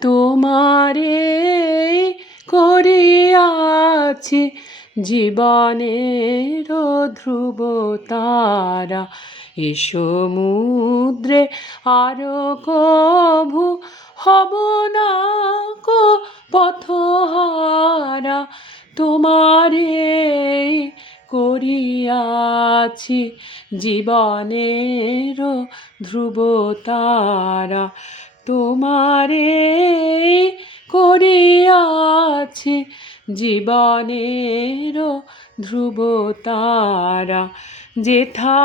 তোমারে করিয়াছি জীবনের ধ্রুব তারা এ সমুদ্রে আরও কভু হব না কো পথহারা। তোমারে করিয়াছি জীবনের ধ্রুব তারা তোমারে করিয়াছি জীবনের ধ্রুব তারা যেথা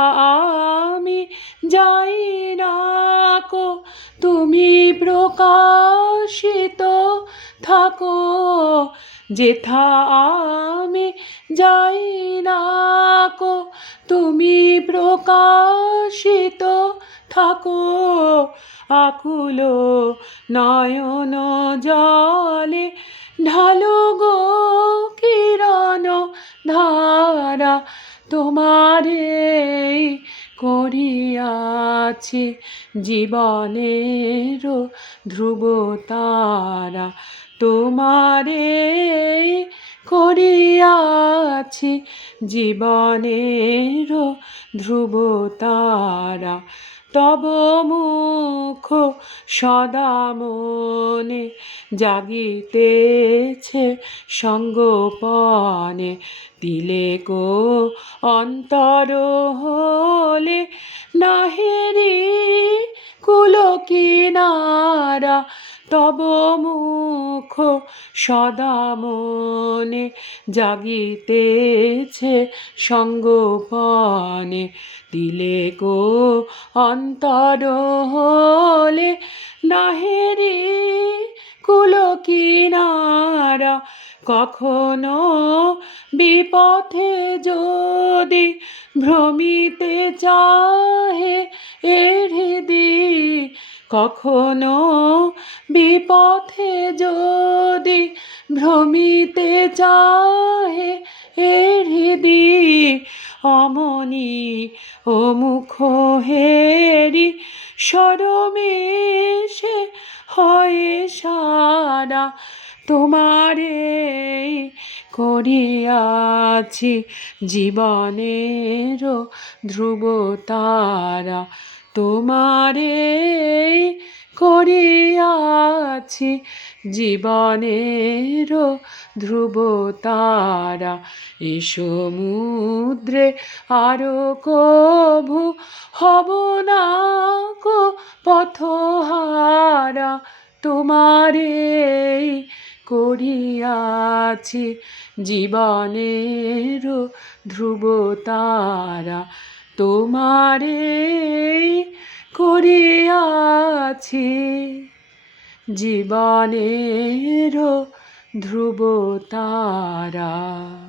আমি যাই না তুমি প্রকাশিত থাকো। যেথা আমি যাই না তুমি প্রকাশিত থাকো আকুল নয়ন জলে ঢালো গো কিরণ ধারা তোমারে করিয়াছি জীবনের ধ্রুব তারা তোমারে করিয়াছি জীবনের ধ্রুব তারা তব মুখ সদা মনে জাগিতেছে সঙ্গোপনে। তিলেকো অন্তর হলে নাহেরি কুল কিনারা তব মুখ সদা মনে জাগিতেছে সঙ্গোপনে। তিলেকো অন্তর হলে নাহেরি কুল কিনারা, কখনো বিপথে যদি ভ্রমিতে চাহে এড়িদি কখনো বিপথে যদি ভ্রমিতে চাহে এড়িদি অমনি ও মুখ হেরি সরমেশে হয় সারা তোমারে করিয়াছি জীবনেরও ধ্রুব তারা তোমারে করিয়াছি জীবনের ধ্রুব তারা। এ সমুদ্রে আরও কভু হব না কো পথহারা। তোমারে করিয়াছি জীবনের ধ্রুব তারা। তোমারে করিয়াছি জীবনেরও ধ্রুব তারা।